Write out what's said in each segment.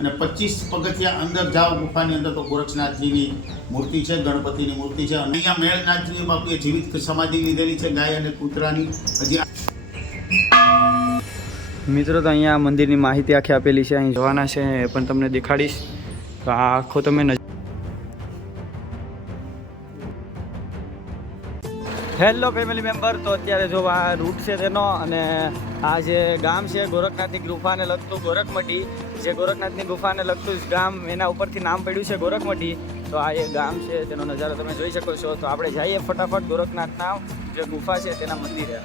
અને પચીસ પગથિયા અંદર જાઓ ગુફાની અંદર તો ગોરક્ષનાથજીની મૂર્તિ છે, ગણપતિની મૂર્તિ છે. અને અહીંયા મેળનાથજી બાપુએ જીવિત સમાધિ લીધેલી છે, ગાય અને કૂતરાની. હજી મિત્રો, તો અહીંયા મંદિરની માહિતી આખી આપેલી છે, અહીં જોવાના છે, એ પણ તમને દેખાડીશ. તો આ આખો તમે હેલો ફેમિલી મેમ્બર તો અત્યારે જો આ રૂટ છે તેનો અને આ જે ગામ છે ગોરખનાથની ગુફાને લગતું ગોરખમઠી જે ગોરખનાથની ગુફાને લગતું જ ગામ એના ઉપરથી નામ પડ્યું છે ગોરખમઠી તો આ એ ગામ છે, તેનો નજારો તમે જોઈ શકો છો. તો આપણે જઈએ ફટાફટ ગોરખનાથના જે ગુફા છે તેના મંદિરે.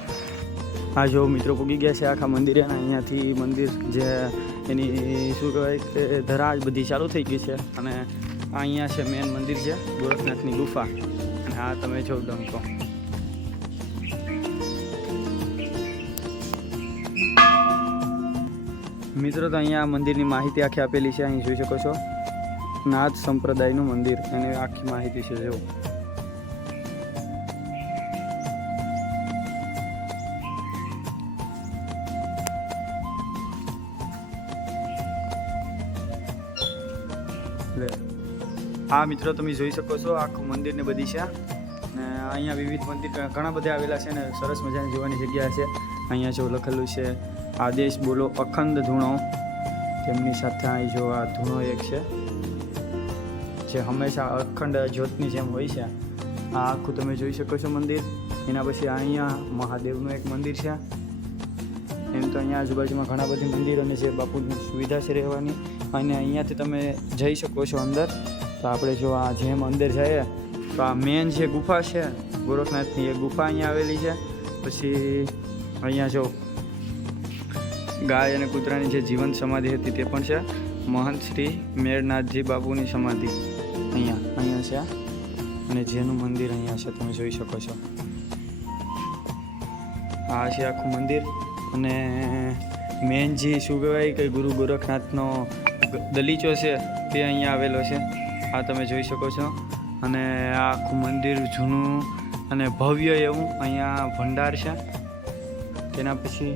આ જો મિત્રો પૂગી ગયા છે આખા મંદિરે અને અહીંયાથી મંદિર જે એની શું કહેવાય કે ધરા બધી ચાલુ થઈ ગઈ છે અને અહીંયા છે મેન મંદિર છે ગોરખનાથની ગુફા. અને આ તમે જો ડંકો મિત્રો, તો અહીંયા મંદિરની માહિતી આખી આપેલી છે, અહીં જોઈ શકો છો. નાથ સંપ્રદાયનું મંદિર એની આખી માહિતી છે જો. આ મિત્રો, તમે જોઈ શકો છો, આખું મંદિર ને બધી છે. ને અહીંયા વિવિધ મંદિર, ઘણા બધા આવેલા છે, ને સરસ મજાની જોવાની જગ્યા છે. અહીંયા જો લખેલું છે આદેશ બોલો, અખંડ ધૂણો. તેમની સાથે અહીં જો આ ધૂણો એક છે, જે હંમેશા અખંડ જ્યોતની જેમ હોય છે. આ આખું તમે જોઈ શકો છો મંદિર. એના પછી અહીંયા મહાદેવનું એક મંદિર છે. એમ તો અહીંયા આજુબાજુમાં ઘણા બધી મંદિર અને જે બાપુની સુવિધા છે રહેવાની. અને અહીંયાથી તમે જઈ શકો છો અંદર. તો આપણે જો આ જેમ અંદર જઈએ, તો આ મેન જે ગુફા છે, ગોરખનાથની એ ગુફા અહીંયા આવેલી છે. પછી અહીંયા જો ગાય અને કૂતરાની જે જીવંત સમાધિ હતી તે પણ છે. મહંત શ્રી મેળનાથજી બાપુની સમાધિ. અહીંયા અહીંયા છે અને જેનું મંદિર અહીંયા છે, તમે જોઈ શકો છો. આ છે આખું મંદિર. અને મેન જે શું કહેવાય કે ગુરુ ગોરખનાથનો દલીચો છે, તે અહીંયા આવેલો છે. આ તમે જોઈ શકો છો. અને આ આખું મંદિર જૂનું અને ભવ્ય એવું અહીંયા ભંડાર છે. તેના પછી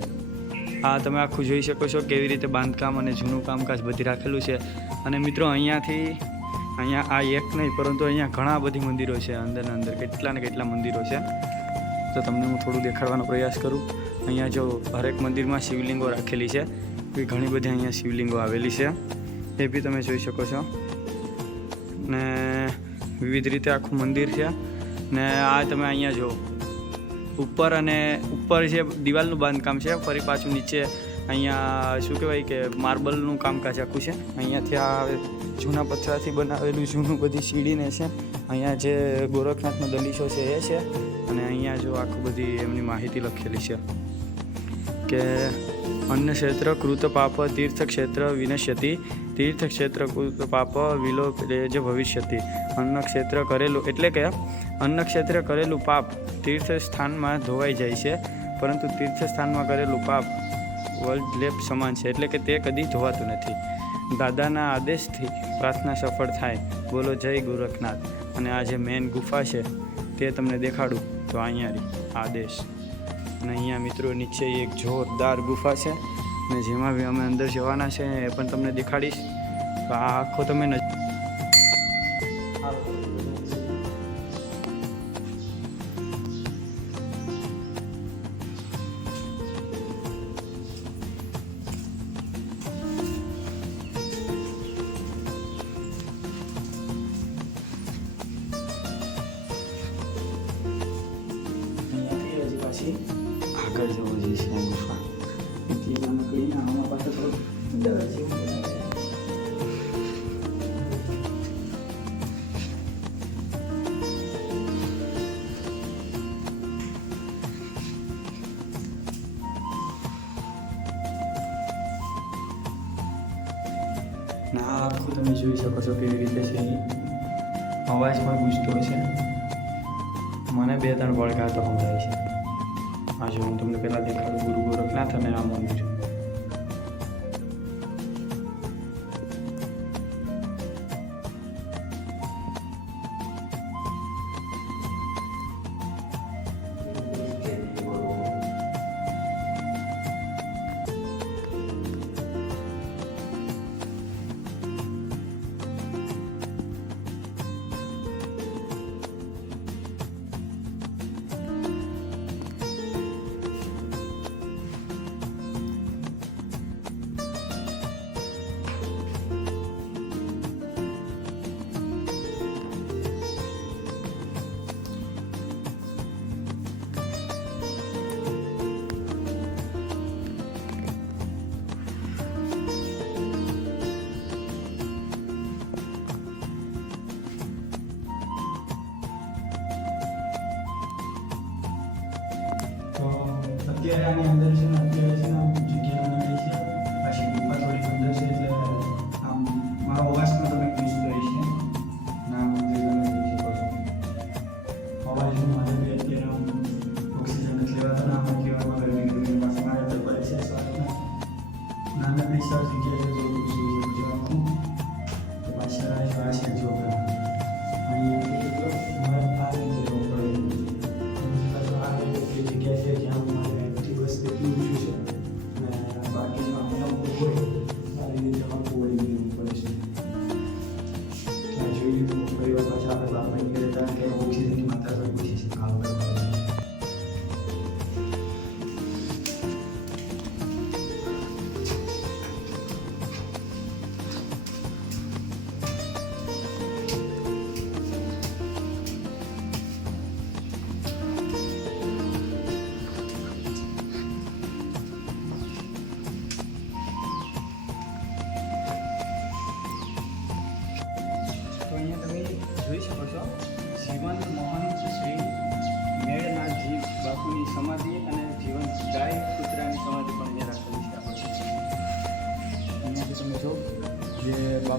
આ તમે આખું જોઈ શકો છો કેવી રીતે બાંધકામ અને જૂનું કામકાજ બધી રાખેલું છે. અને મિત્રો, અહીંયાથી, અહીંયા આ એક નહીં, પરંતુ અહીંયા ઘણા બધી મંદિરો છે અંદર અંદર કેટલા ને કેટલા મંદિરો છે. તો તમને હું થોડું દેખાડવાનો પ્રયાસ કરું. અહીંયા જો હરેક મંદિરમાં શિવલિંગો રાખેલી છે. એ ઘણી બધી અહીંયા શિવલિંગો આવેલી છે. એ બી તમે જોઈ શકો છો. ને વિવિધ રીતે આખું મંદિર છે. ને આ તમે અહીંયા જો ઉપર અને ઉપર જે દિવાલનું બાંધકામ છે, ફરી પાછું નીચે અહીંયા શું કહેવાય કે માર્બલનું કામકાજ આખું છે. અહીંયાથી આ જૂના પથ્થરથી બનાવેલું જૂનું બધી સીડીને છે. અહીંયા જે ગોરખનાથનો દલીચો છે એ છે. અને અહીંયા જો આખું બધી એમની માહિતી લખેલી છે કે અન્ન ક્ષેત્ર, કૃત પાપ, તીર્થ ક્ષેત્ર વિનશ્યતિ. તીર્થ ક્ષેત્ર, કૃત પાપ, વિલોપ જે ભવિષ્યતિ. અન્ન ક્ષેત્ર કરેલું, એટલે કે અન્નક્ષેત્ર કરેલું પાપ તીર્થસ્થાનમાં ધોવાઈ જાય છે, પરંતુ તીર્થસ્થાનમાં કરેલું પાપ વલ્લેપ સમાન છે, એટલે કે તે કદી ધોવાતું નથી. દાદાના આદેશથી પ્રાર્થના સફળ થાય. બોલો, જય ગોરખનાથ. અને આ જે મેન ગુફા છે, તે તમને દેખાડું. તો અહીંયા આદેશ. અને અહીંયા મિત્રો નીચે એક જોરદાર ગુફા છે અને જેમાં બી અમે અંદર જવાના છે, એ પણ તમને દેખાડીશ. તો આ આખો તમે નજ- અહીંયાથી હજી પાછી આગળ જવું છે ગુફા એમાં નીકળીને આમાં પાછળ થોડુંક ડર જેવું તમે જોઈ શકો છો કેવી રીતે છે. અવાજ પણ ગુજતો છે. મને બે ત્રણ પડઘા તો સંભળાય છે. આ જો હું તમને પહેલાં દેખાડું ગુરુ ગોરખનાથ અને આ મંદિર અહીંયા ઊભું હોય સારી રીતે આખું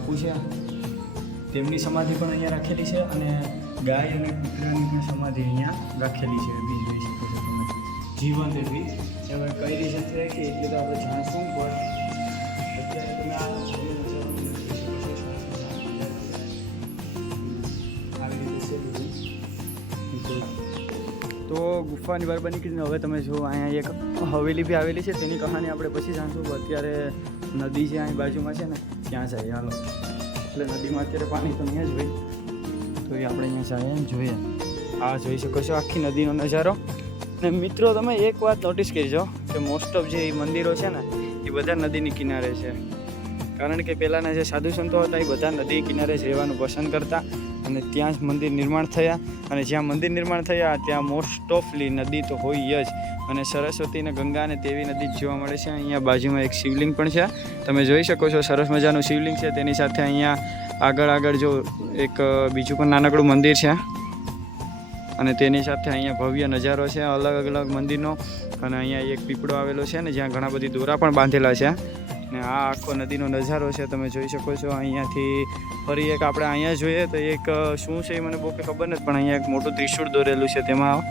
બાપુ છે. તેમની સમાધિ પણ અહીંયા રાખેલી છે અને ગાય અને કૂતરાની પણ સમાધિ અહીંયા રાખેલી છે. બીજ જોઈ શકો છો તમે જીવંત એવી. હવે કઈ રીતે છે કે એટલે તો આપણે જાણશું, પણ અત્યારે તમે આ છો તો ગુફાની બહાર બની કીધું હવે તમે જો અહીંયા એક હવેલી બી આવેલી છે. તેની કહાની આપણે પછી જાણશું અત્યારે નદી છે અહીં બાજુમાં છે ને, ત્યાં જાય હાલો. એટલે નદીમાં અત્યારે પાણી તો અહીંયા જ હોય તો એ આપણે અહીંયા જાય જોઈએ. આ જોઈ શકો છો આખી નદીનો નજારો. ને મિત્રો, તમે એક વાત નોટિસ કરજો કે મોસ્ટ ઓફ જે મંદિરો છે ને, એ બધા નદીની કિનારે છે. કારણ કે પહેલાંના જે સાધુ સંતો હતા, એ બધા નદી કિનારે જ રહેવાનું પસંદ કરતા. અને ત્યાં જ મંદિર નિર્માણ થયા. અને જ્યાં મંદિર નિર્માણ થયા, ત્યાં મોસ્ટ ઓફલી નદી તો હોય જ. અને સરસ્વતી અને ગંગા અને તેવી નદી જોવા મળે છે. અહીંયા બાજુમાં એક શિવલિંગ પણ છે. તમે જોઈ શકો છો સરસ મજાનું શિવલિંગ છે. તેની સાથે અહીંયા આગળ આગળ જો એક બીજું પણ નાનકડું મંદિર છે. અને તેની સાથે અહીંયા ભવ્ય નજારો છે. અલગ અલગ મંદિરનો. અને અહીંયા એક પીપળો આવેલો છે ને જ્યાં ઘણા બધી દોરા પણ બાંધેલા છે. ને આ આખો નદીનો નજારો છે, તમે જોઈ શકો છો. અહીંયાથી ફરી એક આપણે અહીંયા જોઈએ તો એક, શું છે એ મને બહુ ખબર નથી, પણ અહીંયા એક મોટું ત્રિશૂળ દોરેલું છે તેમાં.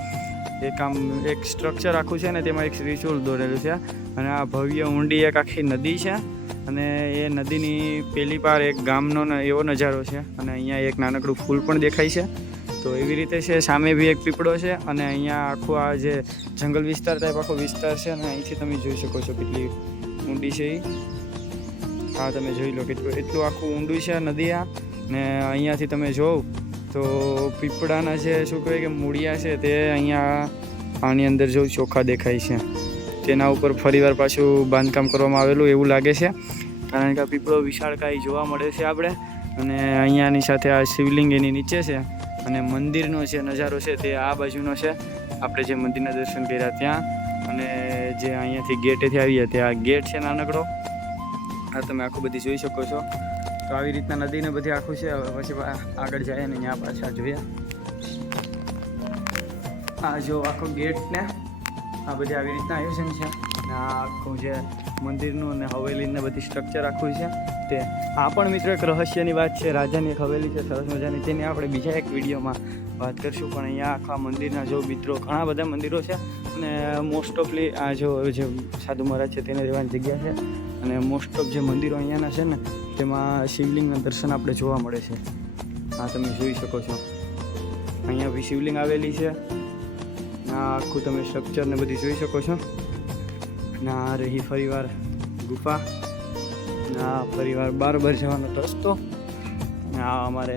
એક આમ, એક સ્ટ્રક્ચર આખું છે ને તેમાં એક ત્રિશૂળ દોરેલું છે. અને આ ભવ્ય ઊંડી એક આખી નદી છે. અને એ નદીની પેલી પાર એક ગામનો એવો નજારો છે. અને અહીંયા એક નાનકડું ફૂલ પણ દેખાય છે. તો એવી રીતે છે, સામે બી એક પીપળો છે. અને અહીંયા આખું આ જે જંગલ વિસ્તાર ટાઈપ આખો વિસ્તાર છે અને અહીંથી તમે જોઈ શકો છો કેટલી ઊંડી છે હા, તમે જોઈ લો કેટલું, એટલું આખું ઊંડું છે આ નદી આ. ને અહીંયાથી તમે જોવ તો પીપળાના જે શું કહેવાય કે મૂળિયા છે તે અહીંયા આની અંદર જો ચોખ્ખા દેખાય છે. તેના ઉપર ફરીવાર પાછું બાંધકામ કરવામાં આવેલું એવું લાગે છે. કારણ કે આ પીપળો વિશાળકાય જોવા મળે છે આપણે. અને અહીંયાની સાથે આ શિવલિંગ એની નીચે છે. અને મંદિરનો જે નજારો છે તે આ બાજુનો છે. આપણે જે મંદિરના દર્શન કર્યા ત્યાં. અને જે અહીંયાથી ગેટેથી આવીએ ત્યાં ગેટ છે નાનકડો. આ તમે આખું બધી જોઈ શકો છો. તો આવી રીતના નદીને બધી આખું છે. પછી આગળ જાય ને ત્યાં પાછા જોઈએ. આ જો આખો ગેટ ને આ બધી આવી રીતના આયોજન છે. ને આ આખું જે મંદિરનું અને હવેલીને બધી સ્ટ્રક્ચર આખું છે. તે આ પણ મિત્રો, એક રહસ્યની વાત છે, રાજાની એક હવેલી છે, સરસ મજાની. તેની આપણે બીજા એક વિડીયોમાં વાત કરીશું, પણ અહીંયા આખા મંદિરના જો મિત્રો, ઘણા બધા મંદિરો છે, અને મોસ્ટ ઓફલી આ જો જે સાધુ મહારાજ છે, તેને રહેવાની જગ્યા છે, અને મોસ્ટ ઓફ જે મંદિરો અહીંયાના છે ને, તેમાં શિવલિંગના દર્શન આપણે જોવા મળે છે. આ તમે જોઈ શકો છો. અહીંયા બી શિવલિંગ આવેલી છે. આ આખું તમે સ્ટ્રક્ચર ને બધી જોઈ શકો છો. ના રહી ફરીવાર ગુફા. આ બાર બાર જવાનો રસ્તો. આ અમારે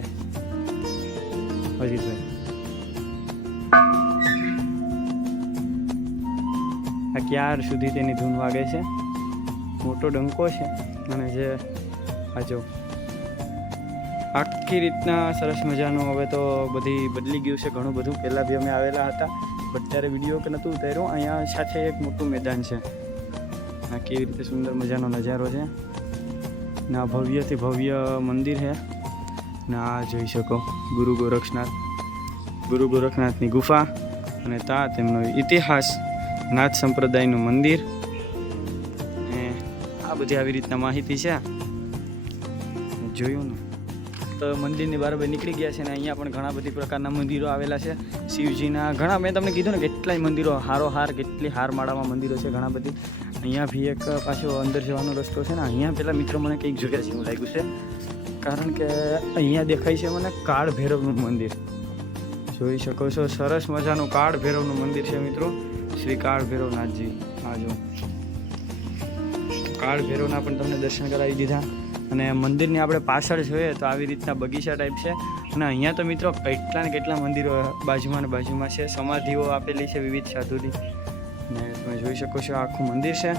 અજીતભાઈ. આ ક્યાર સુધી તેની ધૂન વાગે છે? મોટો ડંકો છે. અને જે આ જો, આખી રીતના સરસ મજાનું હવે તો બધી બદલી ગયું છે. ઘણું બધું. પહેલાં બી અમે આવેલા હતા બટ ત્યારે વીડિયો કે નહોતું ઉતાર્યું અહીંયા સાથે એક મોટું મેદાન છે. આ કેવી રીતે સુંદર મજાનો નજારો છે. ને આ ભવ્યથી ભવ્ય મંદિર છે ને આ જોઈ શકો ગુરુ ગોરખનાથ. ગુરુ ગોરખનાથની ગુફા અને તા તેમનો ઇતિહાસ, નાથ સંપ્રદાયનું મંદિર. ને આ બધી આવી રીતના માહિતી છે. જોયું ને. તો મંદિરની બરાબર નીકળી ગયા છે ને અહીંયા પણ ઘણા બધી પ્રકારના મંદિરો આવેલા છે. શિવજીના ઘણા, મેં તમને કીધું ને, કેટલાય મંદિરો હારો હાર કેટલી હાર માળામાં મંદિરો છે ઘણા બધી. અહીંયા બી એક પાછો અંદર જવાનો રસ્તો છે ને, અહીંયા પેલા મિત્રો મને કંઈક જગ્યા જેવું લાગ્યું છે. કારણ કે અહીંયા દેખાય છે મને કાળ ભૈરવનું મંદિર. જોઈ શકો છો, સરસ મજાનું કાળ ભૈરવનું મંદિર છે મિત્રો. શ્રી કાળ ભૈરવનાથજી, આ જો. કાળ ભૈરવના પણ તમને દર્શન કરાવી દીધા. અને મંદિરની આપણે પાછળ જોઈએ તો આવી રીતના બગીચા ટાઈપ છે. અને અહીંયા તો મિત્રો કેટલા ને કેટલા મંદિરો બાજુમાં ને બાજુમાં છે. સમાધિઓ આપેલી છે વિવિધ સાધુની. ને તમે જોઈ શકો છો, આખું મંદિર છે.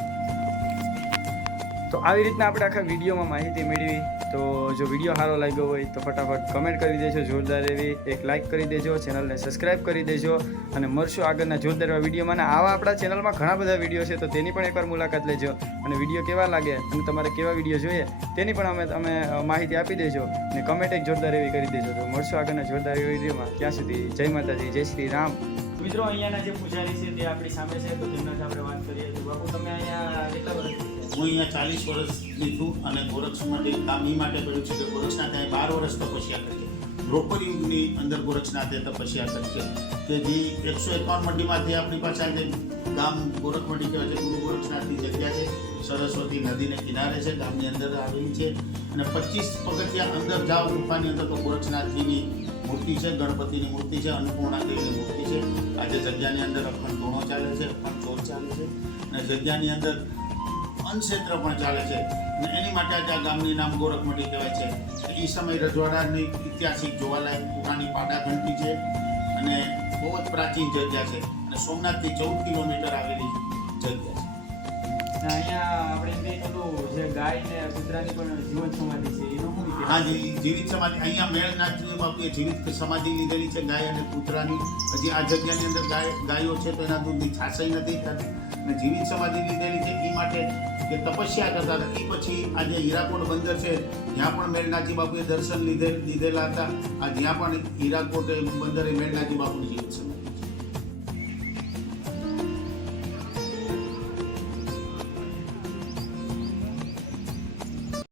તો આવી રીતના આપણે આખા વિડીયોમાં માહિતી મેળવી. તો જો વીડિયો સારો લાગ્યો હોય તો ફટાફટ કમેન્ટ કરી દેજો, જોરદાર એવી એક લાઇક કરી દેજો ચેનલને સબસ્ક્રાઇબ કરી દેજો. અને મળશું આગળના જોરદાર એવા વિડીયોમાં. અને આવા આપણા ચેનલમાં ઘણા બધા વીડિયો છે, તો તેની પણ એકવાર મુલાકાત લેજો. અને વીડિયો કેવા લાગે અને તમારે કેવા વીડિયો જોઈએ, તેની પણ અમે તમે માહિતી આપી દેજો. અને કમેન્ટ એક જોરદાર એવી કરી દેજો. તો મળશું આગળના જોરદાર વિડીયોમાં. ત્યાં સુધી જય માતાજી, જય શ્રી રામ. મિત્રો, અહીંયાના જે પૂજારી છે તે આપણી સામે છે, તો તેમના સાથે આપણે વાત કરીએ. તો બાપુ, તમે અહીંયા કેટલા વર્ષ હું અહીંયા ચાલીસ વર્ષની છું અને ગોરક્ષ માટે કામ એ માટે કર્યું છે કે ગોરક્ષનાથે અહીં બાર વર્ષ તપસ્યા કરી છે. યુગની અંદર ગોરક્ષનાથે તપસ્યા કરી છે. કે જે એકસો એકાવન મંડીમાંથી આપણી પાસે આજે ગામ ગોરખમંડી કહેવાય છે, ગુરુ ગોરક્ષનાથની જગ્યા છે, સરસ્વતી નદીને કિનારે છે, ગામની અંદર આવેલી છે. અને પચીસ પગથિયા અંદર જાઓ, ગુફાની અંદર તો ગોરક્ષનાથજીની મૂર્તિ છે, ગણપતિની મૂર્તિ છે અન્નપૂર્ણા દેવીની મૂર્તિ છે. આજે જગ્યાની અંદર અખંડ ધૂણો ચાલે છે, અખંડ ચોર ચાલે છે. અને જગ્યાની અંદર અન્નક્ષેત્ર પણ ચાલે છે. અને એની માટે આજે આ ગામની નામ ગોરખમઢી કહેવાય છે. એ સમય રજવાડાની ઐતિહાસિક જોવાલાયક પુરાણી પાડા ઘંટી છે. અને બહુ જ પ્રાચીન જગ્યા છે. અને સોમનાથથી ચૌદ કિલોમીટર આવેલી જગ્યા છે. અહીંયા આપણે પેલું જે ગાય ને કૂતરાની પણ જીવન સમાધિ છે, એનો શું ઇતિહાસ? હા, જી, જીવિત સમાધિ. અહીંયા બાપુએ જીવિત સમાધિ લીધેલી છે, ગાય અને કૂતરાની. હજી આ જગ્યાની અંદર ગાય, ગાયો છે, તો એના દૂધની છાસઈ નથી થતી. અને જીવિત સમાધિ લીધેલી છે એ માટે કે તપસ્યા કરતા હતા એ પછી આજે હીરાકોટ બંદર છે, ત્યાં પણ મેળનાથજી બાપુએ દર્શન લીધે, લીધેલા હતા. આ જ્યાં પણ હીરાકોટ બંદરે મેળનાથજી બાપુની જીવિત સમાધિ.